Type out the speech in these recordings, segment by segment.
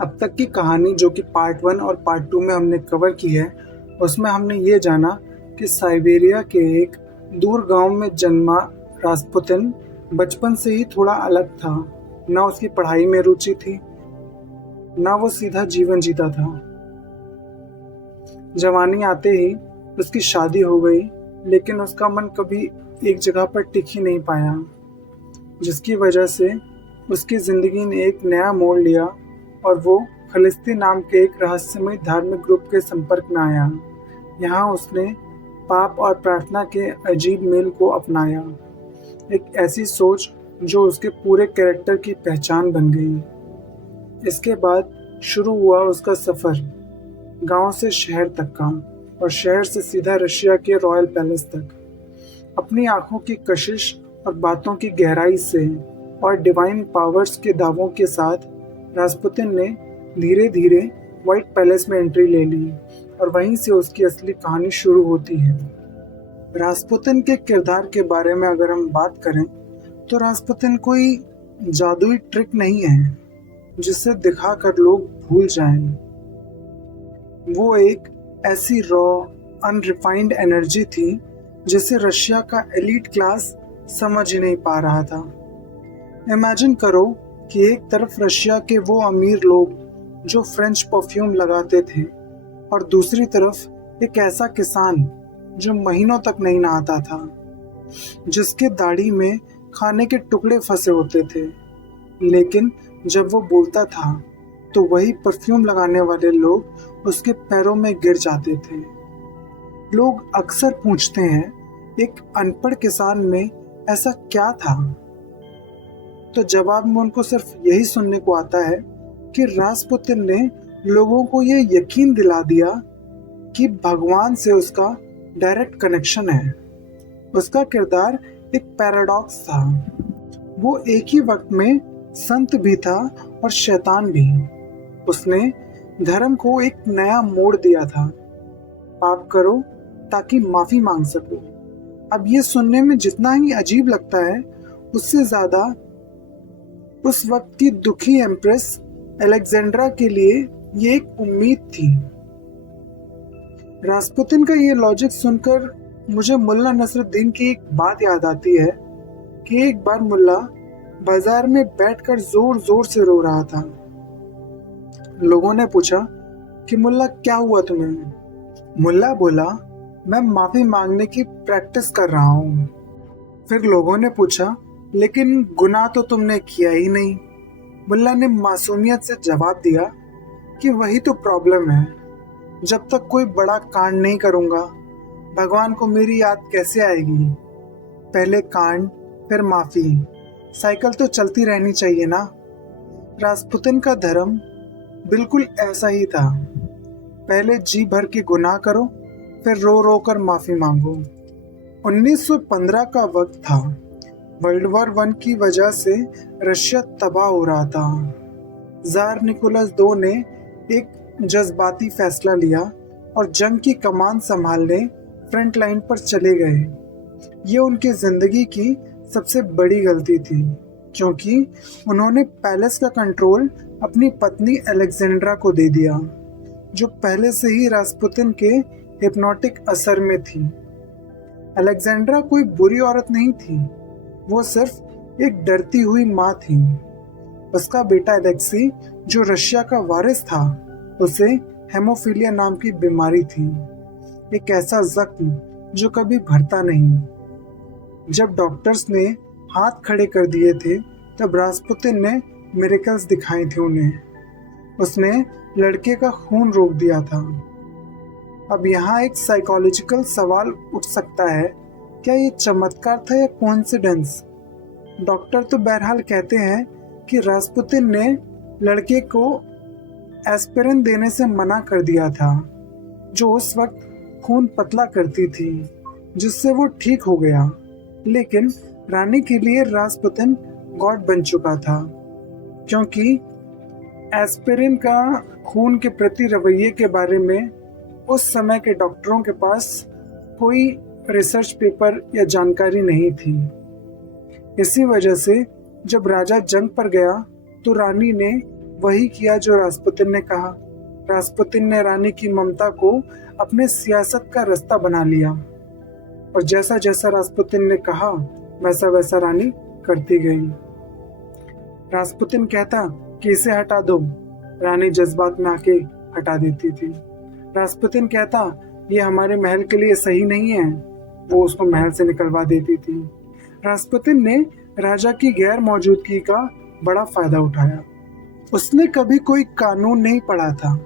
अब तक की कहानी जो कि पार्ट 1 और पार्ट 2 में हमने कवर की है, उसमें हमने ये जाना कि साइबेरिया के एक दूर गांव में जन्मा रास्पुतिन बचपन से ही थोड़ा अलग था। ना उसकी पढ़ाई में रुचि थी, ना वो सीधा जीवन जीता था। जवानी आते ही उसकी शादी हो गई, लेकिन उसका मन कभी एक जगह पर टिक ही नहीं पाया, जिसकी वजह से उसकी जिंदगी ने एक नया मोड़ लिया और वो खलिस्ती नाम के एक रहस्यमय धार्मिक ग्रुप के संपर्क में आया। यहाँ उसने पाप और प्रार्थना के अजीब मेल को अपनाया, एक ऐसी सोच जो उसके पूरे कैरेक्टर की पहचान बन गई। इसके बाद शुरू हुआ उसका सफ़र, गांव से शहर तक का और शहर से सीधा रशिया के रॉयल पैलेस तक। अपनी आंखों की कशिश और बातों की गहराई से और डिवाइन पावर्स के दावों के साथ रास्पुतिन ने धीरे धीरे व्हाइट पैलेस में एंट्री ले ली और वहीं से उसकी असली कहानी शुरू होती है। रास्पुतिन के किरदार के बारे में अगर हम बात करें तो रास्पुतिन कोई जादुई ट्रिक नहीं है जिसे दिखाकर लोग भूल जाएं। वो एक ऐसी रॉ अनरिफाइंड एनर्जी थी जिसे रशिया का एलीट क्लास समझ ही नहीं पा रहा था। इमेजिन करो कि एक तरफ रशिया के वो अमीर लोग जो फ्रेंच परफ्यूम लगाते थे और दूसरी तरफ एक ऐसा किसान जो महीनों तक नहीं नहाता था, जिसके दाढ़ी में खाने के टुकड़े फंसे होते थे, लेकिन जब वो बोलता था तो वही परफ्यूम लगाने वाले लोग उसके पैरों में गिर जाते थे। लोग अक्सर पूछते हैं, एक अनपढ़ किसान में ऐसा क्या था? तो जवाब में उनको सिर्फ यही सुनने को आता है कि रास्पुतिन ने लोगों को ये यकीन दिला दिया कि भगवान से उसका डायरेक्ट कनेक्शन है। उसका किरदार एक पैराडॉक्स था। वो एक ही वक्त में संत भी था और शैतान भी। उसने धर्म को एक नया मोड़ दिया था, पाप करो ताकि माफी मांग सको। अब ये सुनने में जितना ही अजीब लगता है, उससे ज्यादा उस वक्त की दुखी एम्प्रेस अलेक्जेंड्रा के लिए ये एक उम्मीद थी। रास्पुतिन का ये लॉजिक सुनकर मुझे मुल्ला नसरुद्दीन की एक बात याद आती है कि एक बार मुल्ला बाजार में बैठकर जोर जोर से रो रहा था। लोगों ने पूछा कि मुल्ला क्या हुआ तुम्हें? मुल्ला बोला, मैं माफी मांगने की प्रैक्टिस कर रहा हूँ। फिर लोगों ने पूछा, लेकिन गुनाह तो तुमने किया ही नहीं। मुल्ला ने मासूमियत से जवाब दिया कि वही तो प्रॉब्लम है, जब तक कोई बड़ा कांड नहीं करूँगा भगवान को मेरी याद कैसे आएगी? पहले कांड फिर माफी, साइकिल तो चलती रहनी चाहिए ना। रास्पुतिन का धर्म बिल्कुल ऐसा ही था, पहले जी भर के गुनाह करो, फिर रो रो कर माफी मांगो। 1915 का वक्त था। वर्ल्ड वॉर 1 की वजह से रशिया तबाह हो रहा था। जार निकोलस II ने एक जज्बाती फैसला लिया और जंग की कमान संभालने फ्रंट लाइन पर चले गए। ये उनकी जिंदगी की सबसे बड़ी गलती थी, क्योंकि उन्होंने पैलेस का कंट्रोल अपनी पत्नी अलेक्जेंड्रा को दे दिया, जो पहले से ही रास्पुतिन के हिप्नोटिक असर में थी। अलेक्जेंड्रा कोई बुरी औरत नहीं थी, वो सिर्फ एक डरती हुई माँ थी। उसका बेटा अलेक्सी, जो रशिया का वारिस था, उसे हेमोफीलिया नाम की बीमारी थी, एक ऐसा जख्म जो कभी भरता नहीं। जब डॉक्टर्स ने हाथ खड़े कर दिए थे, तब रास्पुतिन ने मिरेकल्स दिखाए थे उन्हें। उसने लड़के का खून रोक दिया था। अब यहाँ एक साइकोलॉजिकल सवाल उठ सकता है, क्या ये चमत्कार था या कोइंसिडेंस? डॉक्टर तो बहरहाल कहते हैं कि रास्पुतिन ने लड़के को एस्पिरिन देने से मना कर दिया था, जो उस वक्त खून पतला करती थी, जिससे वो ठीक हो गया। लेकिन रानी के लिए रास्पुतिन गॉड बन चुका था, क्योंकि एस्पिरिन का खून के प्रति रवैये के बारे में उस समय के डॉक्टरों के पास कोई रिसर्च पेपर या जानकारी नहीं थी। इसी वजह से जब राजा जंग पर गया तो रानी ने वही किया जो रास्पुतिन ने कहा। रास्पुतिन ने रानी की ममता को अपने सियासत का रास्ता बना लिया और जैसा जैसा रास्पुतिन ने कहा वैसा वैसा रानी करती गई। रास्पुतिन कहता कि इसे हटा दो, रानी जज्बात में आके हटा देती थी। रास्पुतिन कहता ये हमारे महल के लिए सही नहीं है, वो उसको महल से निकलवा देती थी। रास्पुतिन ने राजा की गैर मौजूदगी का बड़ा फायदा उठाया। उसने कभी कोई कानून नहीं पढ़ा था,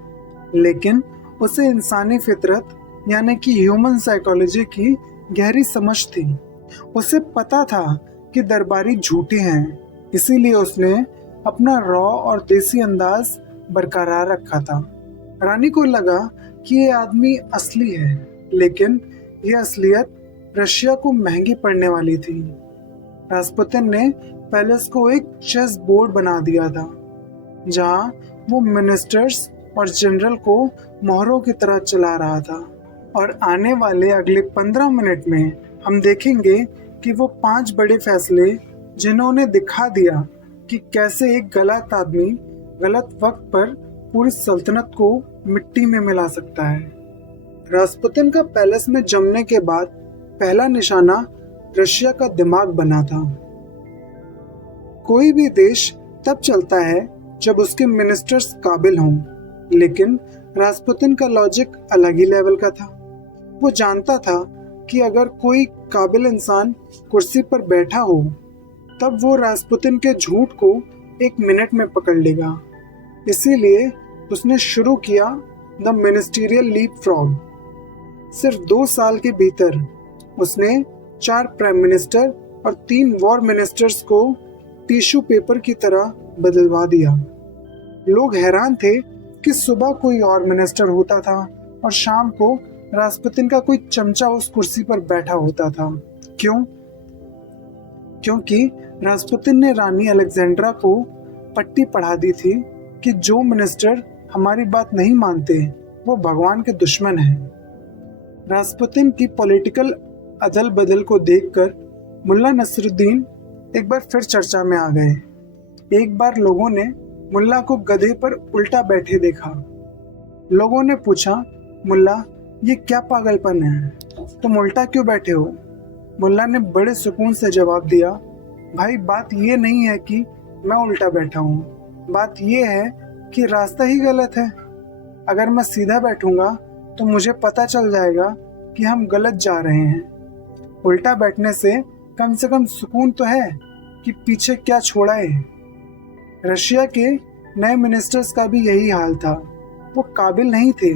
लेकिन उसे इंसानी फितरत यानी कि ह्यूमन साइकोलॉजी की गहरी समझ थी। उसे पता था कि दरबारी झूठे हैं, इसीलिए उसने अपना रॉ और देसी अंदाज बरकरार रखा था। रानी को लगा कि ये आदमी असली है, लेकिन यह असलियत रशिया को महंगी पड़ने वाली थी। रास्पुतिन ने पैलेस को एक चेस बोर्ड बना दिया था, जहां वो मिनिस्टर्स और जनरल को मोहरों की तरह चला रहा था। और आने वाले अगले 15 मिनट में हम देखेंगे कि वो 5 बड़े फैसले जिन्होंने दिखा दिया कि कैसे एक गलत आदमी गलत वक्त पर पूरी सल्तनत को मिट्टी में मिला सकता है। रास्पुतिन का पैलेस में जमने के बाद पहला निशाना रशिया का दिमाग बना था। कोई भी देश तब चलता है जब उसके मिनिस्टर्स काबिल हों, लेकिन रास्पुतिन का लॉजिक अलग ही लेवल का था। वो जानता था कि अगर कोई काबिल इंसान कुर्सी पर बैठा हो तब वो रास्पुतिन के झूठ को 1 मिनट में पकड़ लेगा। इसीलिए उसने शुरू किया द मिनिस्टीरियल लीप फ्रॉग। सिर्फ 2 साल के भीतर उसने 4 प्राइम मिनिस्टर और 3 वॉर मिनिस्टर्स को टिश्यू पेपर की तरह बदलवा दिया। लोग हैरान थे कि सुबह कोई और मिनिस्टर होता था और शाम को रास्पुतिन का कोई चमचा उस कुर्सी पर बैठा होता था। क्यों? क्योंकि रास्पुतिन ने रानी अलेक्जेंड्रा को पट्टी पढ़ा दी थी कि जो मिनिस्टर हमारी बात नहीं मानते वो भगवान के दुश्मन हैं। रास्पुतिन की पॉलिटिकल अदल बदल को देखकर मुल्ला नसरुद्दीन एक बार फिर चर्चा में आ गए। एक बार लोगों ने मुल्ला को गधे पर उल्टा बैठे देखा। लोगों ने पूछा, मुल्ला ये क्या पागलपन है, तुम उल्टा क्यों बैठे हो? मुल्ला ने बड़े सुकून से जवाब दिया, भाई बात ये नहीं है कि मैं उल्टा बैठा हूँ, बात ये है कि रास्ता ही गलत है। अगर मैं सीधा बैठूंगा तो मुझे पता चल जाएगा कि हम गलत जा रहे हैं। उल्टा बैठने से कम सुकून तो है कि पीछे क्या छोड़ा है। रशिया के नए मिनिस्टर्स का भी यही हाल था। वो काबिल नहीं थे,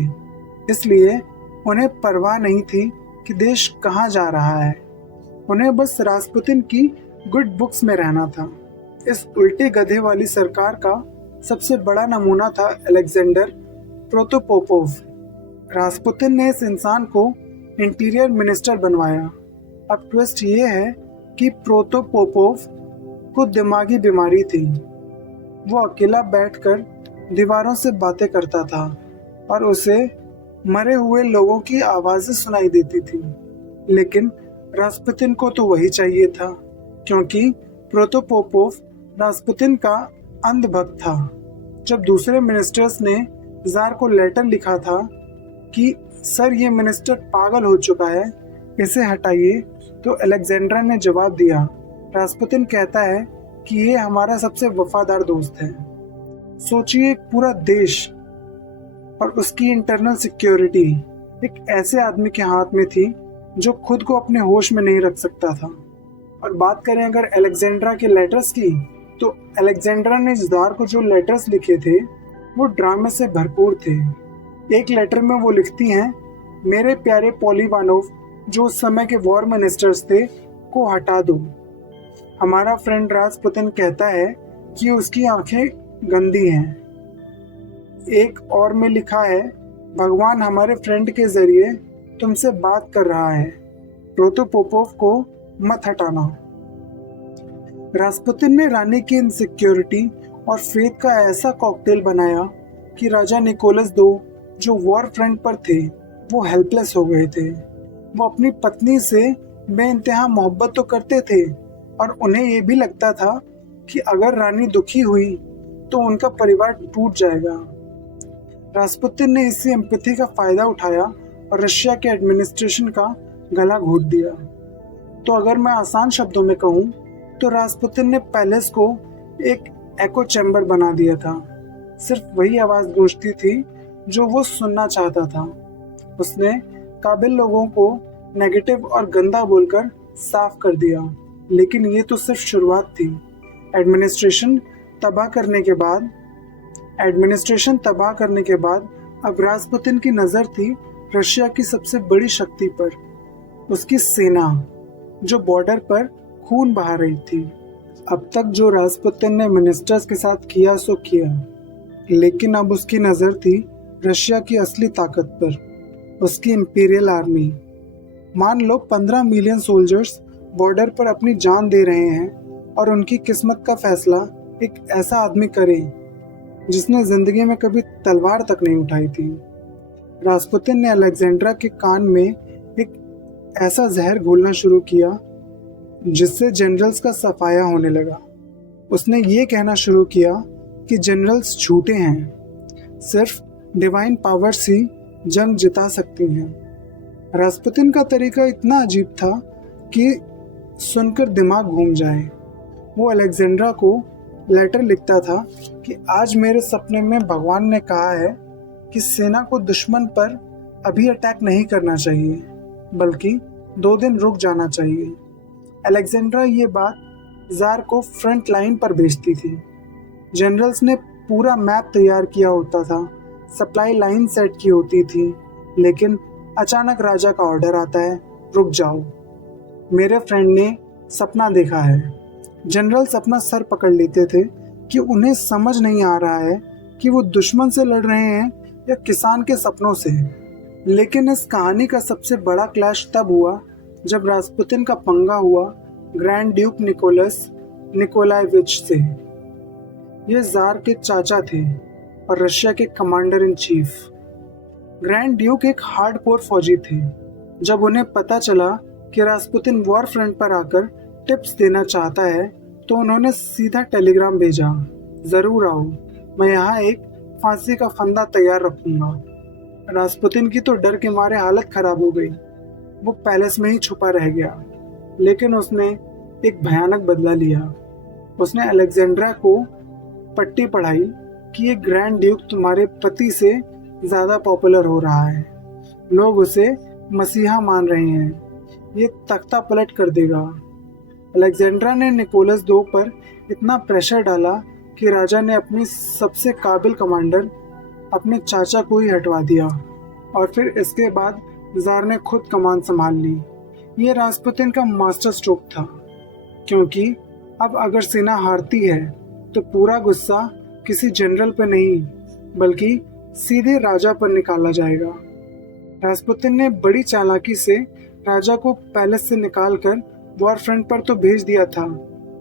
इसलिए उन्हें परवाह नहीं थी कि देश कहाँ जा रहा है। उन्हें बस रास्पुतिन की गुड बुक्स में रहना था। इस उल्टे गधे वाली सरकार का सबसे बड़ा नमूना था अलेक्जेंडर प्रोतोपोपोव। रास्पुतिन ने इस इंसान को इंटीरियर मिनिस्टर बनवाया। अब ट्विस्ट ये है कि प्रोतोपोपोव को दिमागी बीमारी थी। वो अकेला बैठकर दीवारों से बातें करता था और उसे मरे हुए लोगों की आवाज़ें सुनाई देती थी। लेकिन रास्पुतिन को तो वही चाहिए था, क्योंकि प्रोतोपोपोव रास्पुतिन का अंधभक्त था। जब दूसरे मिनिस्टर्स ने जार को लेटर लिखा था कि सर ये मिनिस्टर पागल हो चुका है, इसे हटाइए, तो अलेक्जेंड्रा ने जवाब दिया, रास्पुतिन कहता है कि ये हमारा सबसे वफादार दोस्त है। सोचिए, पूरा देश और उसकी इंटरनल सिक्योरिटी एक ऐसे आदमी के हाथ में थी जो खुद को अपने होश में नहीं रख सकता था। और बात करें अगर अलेक्जेंड्रा के लेटर्स की, तो अलेक्जेंड्रा ने जार को जो लेटर्स लिखे थे वो ड्रामे से भरपूर थे। एक लेटर में वो लिखती हैं, मेरे प्यारे पोलिवानोव, जो उस समय के वॉर मिनिस्टर्स थे, को हटा दो। हमारा फ्रेंड रास्पुतिन कहता है कि उसकी आंखें गंदी हैं। एक और में लिखा है, भगवान हमारे फ्रेंड के जरिए तुमसे बात कर रहा है, प्रोतोपोपोव को मत हटाना। रास्पुतिन ने रानी की इनसिक्योरिटी और फेथ का ऐसा कॉकटेल बनाया कि राजा निकोलस II, जो वॉर फ्रंट पर थे, वो हेल्पलेस हो गए थे। वो अपनी पत्नी से बेइंतहा मोहब्बत तो करते थे और उन्हें ये भी लगता था कि अगर रानी दुखी हुई तो उनका परिवार टूट जाएगा। रास्पुतिन ने इसी एम्पैथी का फायदा उठाया और रशिया के एडमिनिस्ट्रेशन का गला घोट दिया। तो अगर मैं आसान शब्दों में कहूँ तो रास्पुतिन ने पैलेस को एक एको चैम्बर बना दिया था। सिर्फ वही आवाज़ गूंजती थी जो वो सुनना चाहता था। उसने काबिल लोगों को नेगेटिव और गंदा बोलकर साफ कर दिया, लेकिन ये तो सिर्फ शुरुआत थी। एडमिनिस्ट्रेशन तबाह करने के बाद अब रास्पुतिन की नज़र थी रशिया की सबसे बड़ी शक्ति पर, उसकी सेना जो बॉर्डर पर खून बहा रही थी। अब तक जो रास्पुतिन ने मिनिस्टर्स के साथ किया सो किया, लेकिन अब उसकी नज़र थी रशिया की असली ताकत पर, उसकी इंपीरियल आर्मी। मान लो 15 मिलियन सोल्जर्स बॉर्डर पर अपनी जान दे रहे हैं और उनकी किस्मत का फैसला एक ऐसा आदमी करे जिसने जिंदगी में कभी तलवार तक नहीं उठाई थी। रास्पुतिन ने अलेक्जेंड्रा के कान में एक ऐसा जहर घोलना शुरू किया जिससे जनरल्स का सफाया होने लगा। उसने ये कहना शुरू किया कि जनरल्स झूठे हैं, सिर्फ डिवाइन पावर्स ही जंग जिता सकती हैं। रास्पुतिन का तरीका इतना अजीब था कि सुनकर दिमाग घूम जाए। वो अलेक्जेंड्रा को लेटर लिखता था कि आज मेरे सपने में भगवान ने कहा है कि सेना को दुश्मन पर अभी अटैक नहीं करना चाहिए, बल्कि 2 दिन रुक जाना चाहिए। अलेक्जेंड्रा ये बात ज़ार को फ्रंट लाइन पर भेजती थी। जनरल्स ने पूरा मैप तैयार किया होता था, सप्लाई लाइन सेट की होती थी, लेकिन अचानक राजा का ऑर्डर आता है, रुक जाओ, मेरे फ्रेंड ने सपना देखा है। जनरल्स अपना सर पकड़ लेते थे कि उन्हें समझ नहीं आ रहा है कि वो दुश्मन से लड़ रहे हैं या किसान के सपनों से। लेकिन इस कहानी का सबसे बड़ा क्लैश तब हुआ जब रास्पुतिन का पंगा हुआ ग्रैंड ड्यूक निकोलाएविच से। ये ज़ार के चाचा थे और रशिया के commander in chief. Grand Duke एक हार्डकोर फौजी थे। जब उन्हें पता चला कि रास्पुतिन वॉर फ्रंट पर आकर टिप्स देना चाहता है तो उन्होंने सीधा टेलीग्राम भेजा, ज़रूर आओ, मैं यहाँ एक फांसी का फंदा तैयार रखूँगा। रास्पुतिन की तो डर के मारे हालत खराब हो गई। वो पैलेस में ही छुपा रह गया, लेकिन उसने एक भयानक बदला लिया। उसने अलेक्जेंड्रा को पट्टी पढ़ाई कि ये ग्रैंड ड्यूक तुम्हारे पति से ज़्यादा पॉपुलर हो रहा है, लोग उसे मसीहा मान रहे हैं, ये तख्ता पलट कर देगा। अलेक्जेंड्रा ने निकोलस II पर इतना प्रेशर डाला कि राजा ने अपनी सबसे काबिल कमांडर अपने चाचा को ही हटवा दिया और फिर इसके बाद ज़ार ने खुद कमान संभाल ली। ये रास्पुतिन का मास्टर स्ट्रोक था, क्योंकि अब अगर सेना हारती है तो पूरा गुस्सा किसी जनरल पर नहीं बल्कि सीधे राजा पर निकाला जाएगा। रास्पुतिन ने बड़ी चालाकी से राजा को पैलेस से निकालकर वॉर फ्रंट पर तो भेज दिया था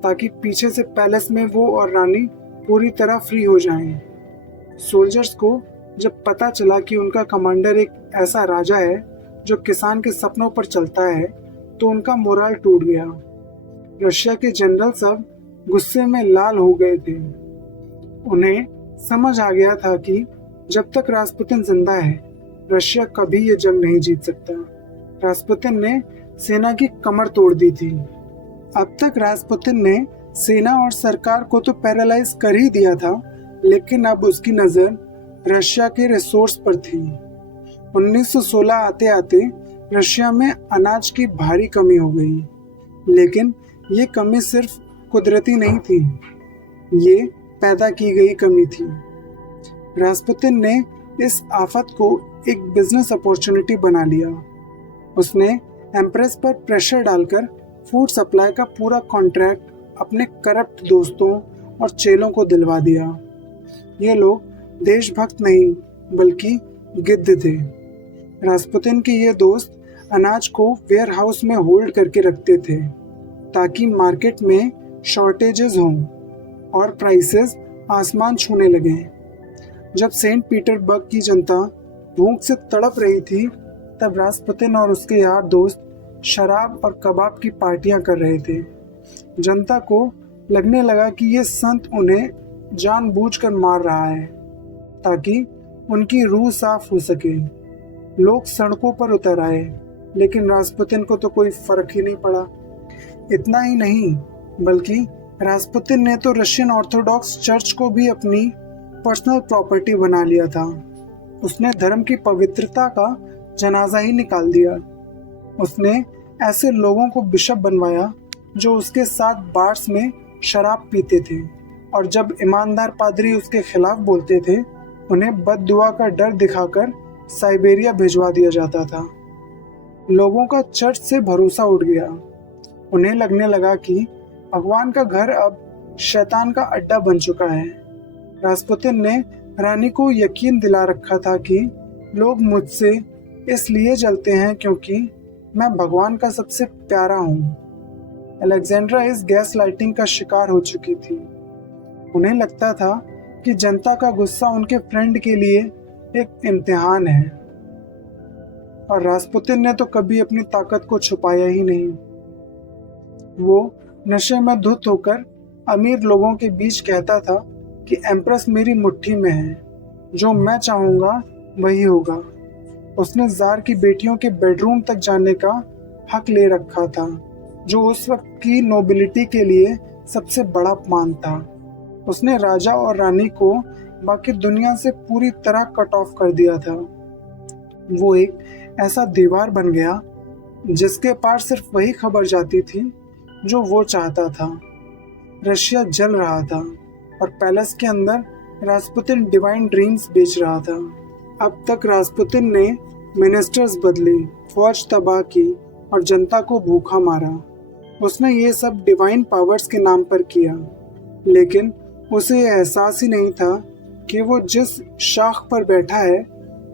ताकि पीछे से पैलेस में वो और रानी पूरी तरह फ्री हो जाएं। सोल्जर्स को जब पता चला कि उनका कमांडर एक ऐसा राजा है जो किसान के सपनों पर चलता है तो उनका मोराल टूट गया। रशिया के जनरल सब गुस्से में लाल हो गए थे। उन्हें समझ आ गया था कि जब तक रास्पुतिन जिंदा है रशिया कभी ये जंग नहीं जीत सकता। रास्पुतिन ने सेना की कमर तोड़ दी थी। अब तक रास्पुतिन ने सेना और सरकार को तो पैरालाइज कर ही दिया था, लेकिन अब उसकी नज़र रशिया के रिसोर्स पर थी। 1916 आते आते रशिया में अनाज की भारी कमी हो गई, लेकिन ये कमी सिर्फ कुदरती नहीं थी, ये पैदा की गई कमी थी। रास्पुतिन ने इस आफत को एक बिजनेस अपॉर्चुनिटी बना लिया। उसने एम्प्रेस पर प्रेशर डालकर फूड सप्लाई का पूरा कॉन्ट्रैक्ट अपने करप्ट दोस्तों और चेलों को दिलवा दिया। ये लोग देशभक्त नहीं बल्कि गिद्ध थे। रास्पुतिन के ये दोस्त अनाज को वेयर हाउस में होल्ड करके रखते थे ताकि मार्केट में शॉर्टेजेस हों और प्राइसेस आसमान छूने लगे। जब सेंट पीटर्सबर्ग की जनता भूख से तड़प रही थी तब रास्पुतिन और उसके यार दोस्त शराब और कबाब की पार्टियां कर रहे थे। जनता को लगने लगा कि ये संत उन्हें जानबूझकर मार रहा है ताकि उनकी रूह साफ हो सके। लोग सड़कों पर उतर आए, लेकिन रास्पुतिन को तो कोई फर्क ही नहीं पड़ा। इतना ही नहीं, बल्कि रास्पुतिन ने तो रशियन ऑर्थोडॉक्स चर्च को भी अपनी पर्सनल प्रॉपर्टी बना लिया था। उसने धर्म की पवित्रता का जनाजा ही निकाल दिया। उसने ऐसे लोगों को बिशप बनवाया जो उसके साथ बार्स में शराब पीते थे, और जब ईमानदार पादरी उसके खिलाफ बोलते थे, उन्हें बद्दुआ का डर दिखाकर साइबेरिया भिजवा दिया जाता था। लोगों का चर्च से भरोसा उठ गया। उन्हें लगने लगा कि भगवान का घर अब शैतान का अड्डा बन चुका है। रास्पुतिन ने रानी को यकीन दिला रखा था कि लोग मुझसे इसलिए जलते हैं क्योंकि मैं भगवान का सबसे प्यारा हूँ। अलेक्जेंड्रा इस गैस लाइटिंग का शिकार हो चुकी थी। उन्हें लगता था कि जनता का गुस्सा उनके फ्रेंड के लिए एक इम्तिहान है, और रास्पुतिन ने तो कभी अपनी ताकत को छुपाया ही नहीं। वो नशे में धुत होकर अमीर लोगों के बीच कहता था कि एम्प्रेस मेरी मुट्ठी में है, जो मैं चाहूँगा वही होगा। उसने जार की बेटियों के बेडरूम तक जाने का हक ले रखा था, जो उस वक्त की नोबिलिटी के लिए सबसे बड़ा अपमान था। उसने राजा और रानी को बाकी दुनिया से पूरी तरह कट ऑफ कर दिया था। वो एक ऐसा दीवार बन गया जिसके पार सिर्फ वही खबर जाती थी जो वो चाहता था। रशिया जल रहा था और पैलेस के अंदर रास्पुतिन डिवाइन ड्रीम्स बेच रहा था। अब तक रास्पुतिन ने मिनिस्टर्स बदले, फौज तबाह की और जनता को भूखा मारा। उसने ये सब डिवाइन पावर्स के नाम पर किया, लेकिन उसे यह एहसास ही नहीं था कि वो जिस शाख पर बैठा है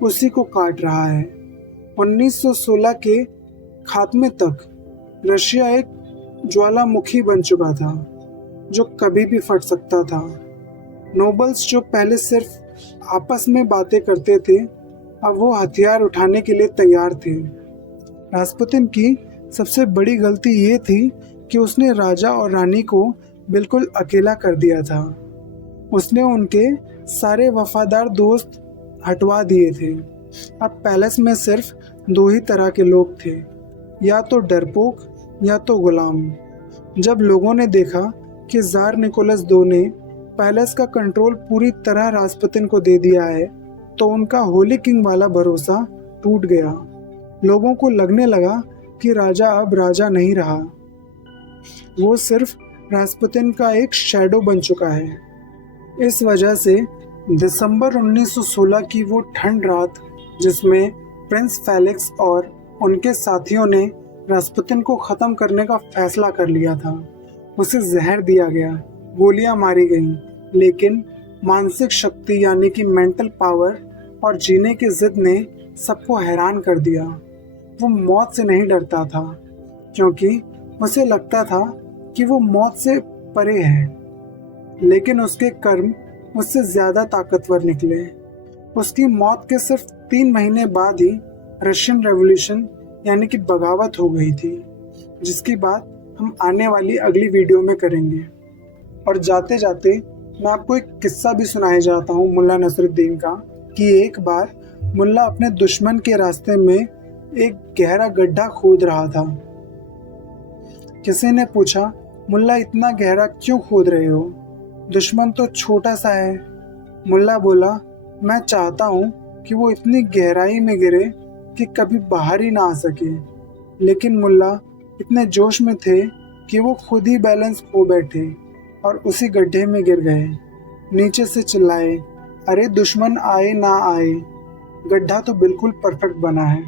उसी को काट रहा है। 1916 के खात्मे तक रशिया एक ज्वालामुखी बन चुका था जो कभी भी फट सकता था। नोबल्स जो पहले सिर्फ आपस में बातें करते थे, अब वो हथियार उठाने के लिए तैयार थे। रास्पुतिन की सबसे बड़ी गलती ये थी कि उसने राजा और रानी को बिल्कुल अकेला कर दिया था। उसने उनके सारे वफादार दोस्त हटवा दिए थे। अब पैलेस में सिर्फ दो ही तरह के लोग थे, या तो डरपोक या तो गुलाम। जब लोगों ने देखा कि जार निकोलस II ने पैलेस का कंट्रोल पूरी तरह रास्पुतिन को दे दिया है, तो उनका होली किंग वाला भरोसा टूट गया। लोगों को लगने लगा कि राजा अब राजा नहीं रहा, वो सिर्फ रास्पुतिन का एक शैडो बन चुका है। इस वजह से दिसंबर 1916 की वो ठंड रात, जिसमें प्रिंस फेलिक्स और उनके साथियों ने रास्पुतिन को ख़त्म करने का फैसला कर लिया था, उसे जहर दिया गया, गोलियां मारी गईं, लेकिन मानसिक शक्ति यानी कि मेंटल पावर और जीने की जिद ने सबको हैरान कर दिया। वो मौत से नहीं डरता था, क्योंकि उसे लगता था कि वो मौत से परे है, लेकिन उसके कर्म उससे ज़्यादा ताकतवर निकले। उसकी मौत के सिर्फ 3 महीने बाद ही रशियन रेवोल्यूशन यानी कि बगावत हो गई थी, जिसकी बात हम आने वाली अगली वीडियो में करेंगे। और जाते जाते मैं आपको एक किस्सा भी सुनाए जाता हूँ मुल्ला नसरुद्दीन का, कि एक बार मुल्ला अपने दुश्मन के रास्ते में एक गहरा गड्ढा खोद रहा था। किसी ने पूछा, मुल्ला इतना गहरा क्यों खोद रहे हो? दुश्मन तो छोटा सा है। मुल्ला बोला, मैं चाहता हूँ कि वो इतनी गहराई में गिरे कि कभी बाहर ही ना आ सके। लेकिन मुल्ला इतने जोश में थे कि वो खुद ही बैलेंस खो बैठे और उसी गड्ढे में गिर गए। नीचे से चिल्लाए, अरे दुश्मन आए ना आए, गड्ढा तो बिल्कुल परफेक्ट बना है।